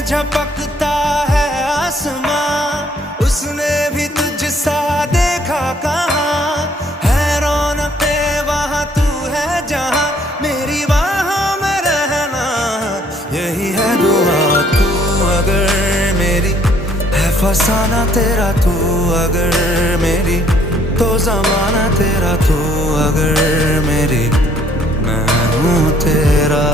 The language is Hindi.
में झपकता है आसमां, उसने भी तुझसा देखा कहाँ। है रौनके वहाँ तू है जहाँ, मेरी बाहों में रहना यही है दुआ। तू अगर मेरी है फसाना तेरा, तू अगर मेरी तो जमाना तेरा, तू अगर मेरी मैं हूँ तेरा।